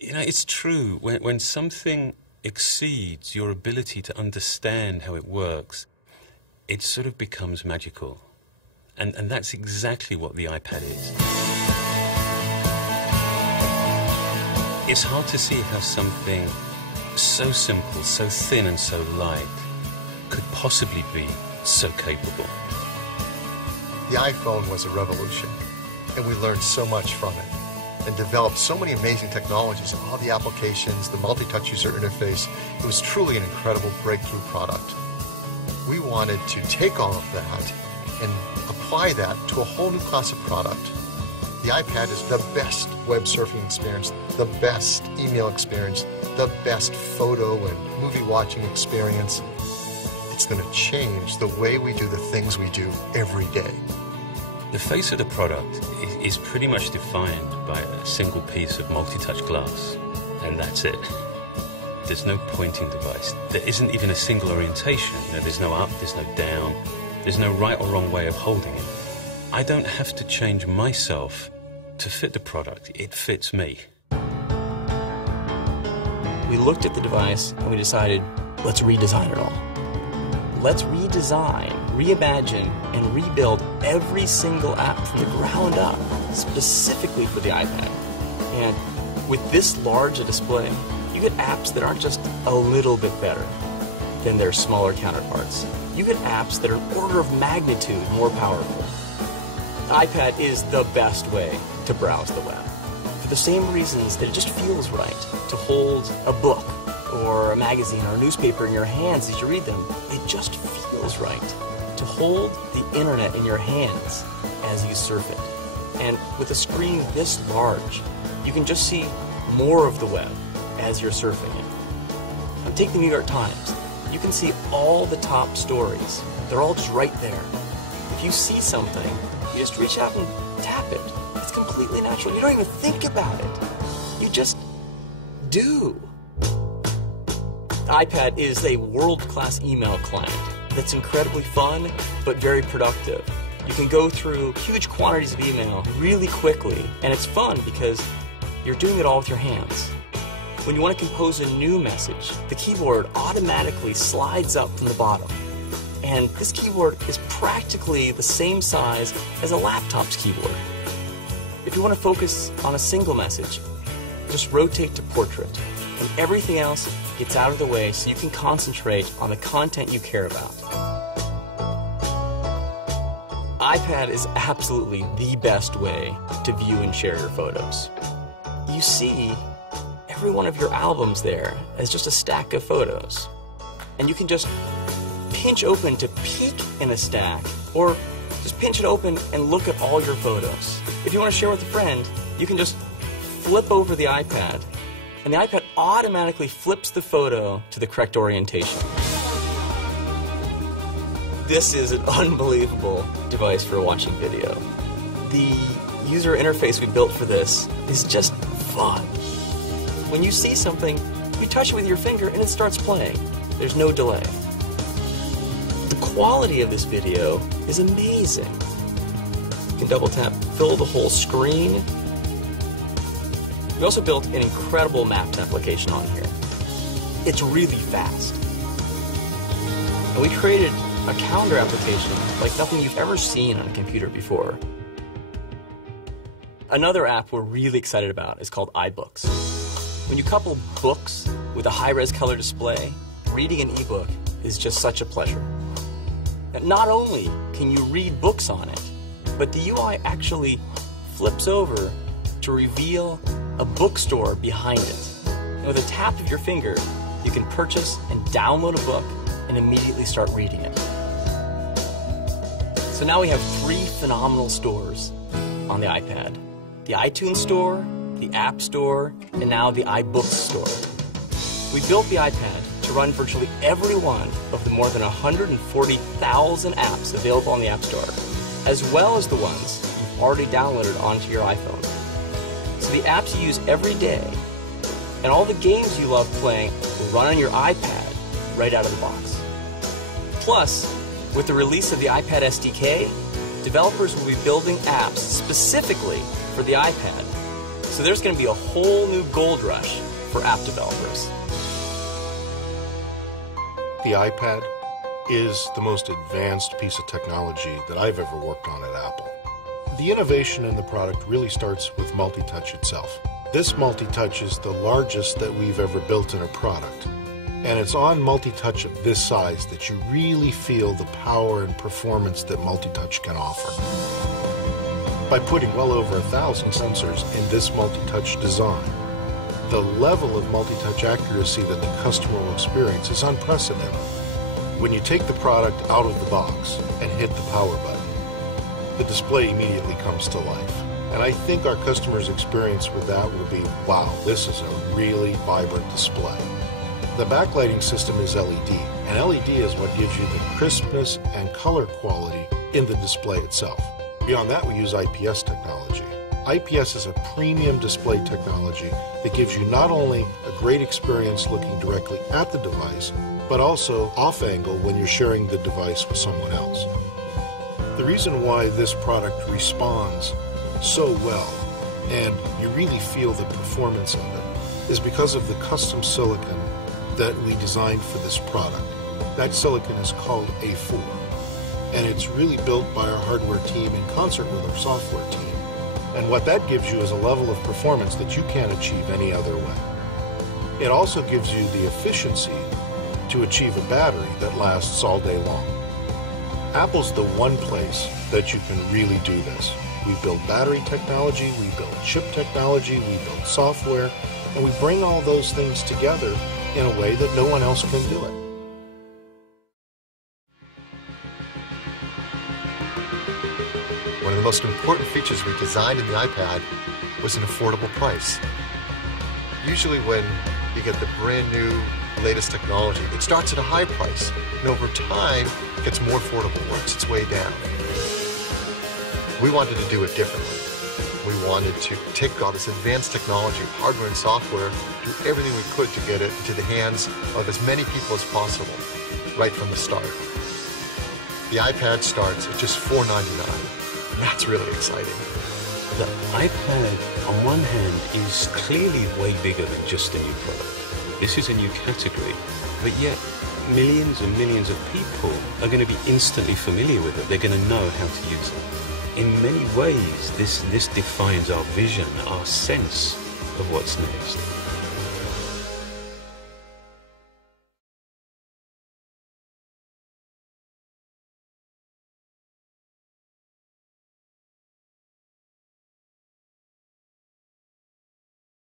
You know, it's true. When something exceeds your ability to understand how it works, it sort of becomes magical. And that's exactly what the iPad is. It's hard to see how something so simple, so thin and so light could possibly be so capable. The iPhone was a revolution, and we learned so much from it and developed so many amazing technologies, all the applications, the multi-touch user interface. It was truly an incredible breakthrough product. We wanted to take all of that and apply that to a whole new class of product. The iPad is the best web surfing experience, the best email experience, the best photo and movie watching experience. It's going to change the way we do the things we do every day. The face of the product is pretty much defined by a single piece of multi-touch glass, and that's it. There's no pointing device. There isn't even a single orientation. You know, there's no up, there's no down, there's no right or wrong way of holding it. I don't have to change myself to fit the product. It fits me. We looked at the device and we decided, let's redesign it all. Let's redesign, reimagine, and rebuild every single app from the ground up, specifically for the iPad. And with this large a display, you get apps that aren't just a little bit better than their smaller counterparts. You get apps that are an order of magnitude more powerful. The iPad is the best way to browse the web, for the same reasons that it just feels right to hold a book or a magazine or a newspaper in your hands as you read them. It just feels right to hold the internet in your hands as you surf it. And with a screen this large, you can just see more of the web as you're surfing it. And take the New York Times. You can see all the top stories. They're all just right there. If you see something, you just reach out and tap it. It's completely natural. You don't even think about it. You just do. The iPad is a world-class email client that's incredibly fun, but very productive. You can go through huge quantities of email really quickly, and it's fun because you're doing it all with your hands. When you want to compose a new message, the keyboard automatically slides up from the bottom. And this keyboard is practically the same size as a laptop's keyboard. If you want to focus on a single message, just rotate to portrait, and everything else gets out of the way so you can concentrate on the content you care about. iPad is absolutely the best way to view and share your photos. You see every one of your albums there as just a stack of photos. And you can just pinch open to peek in a stack, or just pinch it open and look at all your photos. If you want to share with a friend, you can just flip over the iPad, and the iPad automatically flips the photo to the correct orientation. This is an unbelievable device for watching video. The user interface we built for this is just fun. When you see something, you touch it with your finger and it starts playing. There's no delay. The quality of this video is amazing. You can double tap, fill the whole screen. We also built an incredible maps application on here. It's really fast. And we created a calendar application like nothing you've ever seen on a computer before. Another app we're really excited about is called iBooks. When you couple books with a high-res color display, reading an ebook is just such a pleasure. And not only can you read books on it, but the UI actually flips over to reveal a bookstore behind it. And with a tap of your finger, you can purchase and download a book and immediately start reading it. So now we have 3 phenomenal stores on the iPad. The iTunes Store, the App Store, and now the iBooks Store. We built the iPad to run virtually every one of the more than 140,000 apps available on the App Store, as well as the ones you've already downloaded onto your iPhone. So the apps you use every day and all the games you love playing will run on your iPad right out of the box. Plus, with the release of the iPad SDK, developers will be building apps specifically for the iPad So there's going to be a whole new gold rush for app developers. The iPad is the most advanced piece of technology that I've ever worked on at Apple. The innovation in the product really starts with multi-touch itself. This multi-touch is the largest that we've ever built in a product. And it's on multi-touch of this size that you really feel the power and performance that multi-touch can offer. By putting well over 1,000 sensors in this multi-touch design, the level of multi-touch accuracy that the customer will experience is unprecedented. When you take the product out of the box and hit the power button, the display immediately comes to life. And I think our customers' experience with that will be, wow, this is a really vibrant display. The backlighting system is LED, and LED is what gives you the crispness and color quality in the display itself. Beyond that, we use IPS technology. IPS is a premium display technology that gives you not only a great experience looking directly at the device, but also off-angle when you're sharing the device with someone else. The reason why this product responds so well, and you really feel the performance of it, is because of the custom silicon that we designed for this product. That silicon is called A4, and it's really built by our hardware team in concert with our software team. And what that gives you is a level of performance that you can't achieve any other way. It also gives you the efficiency to achieve a battery that lasts all day long. Apple's the one place that you can really do this. We build battery technology, we build chip technology, we build software, and we bring all those things together in a way that no one else can do it. One of the most important features we designed in the iPad was an affordable price. Usually when you get the brand new, latest technology, it starts at a high price, and over time, it gets more affordable, works its way down. We wanted to do it differently. We wanted to take all this advanced technology, hardware and software, do everything we could to get it into the hands of as many people as possible, right from the start. The iPad starts at just $4.99. That's really exciting. The iPad, on one hand, is clearly way bigger than just a new product. This is a new category, but yet millions and millions of people are going to be instantly familiar with it. They're going to know how to use it. In many ways, this defines our vision, our sense of what's next.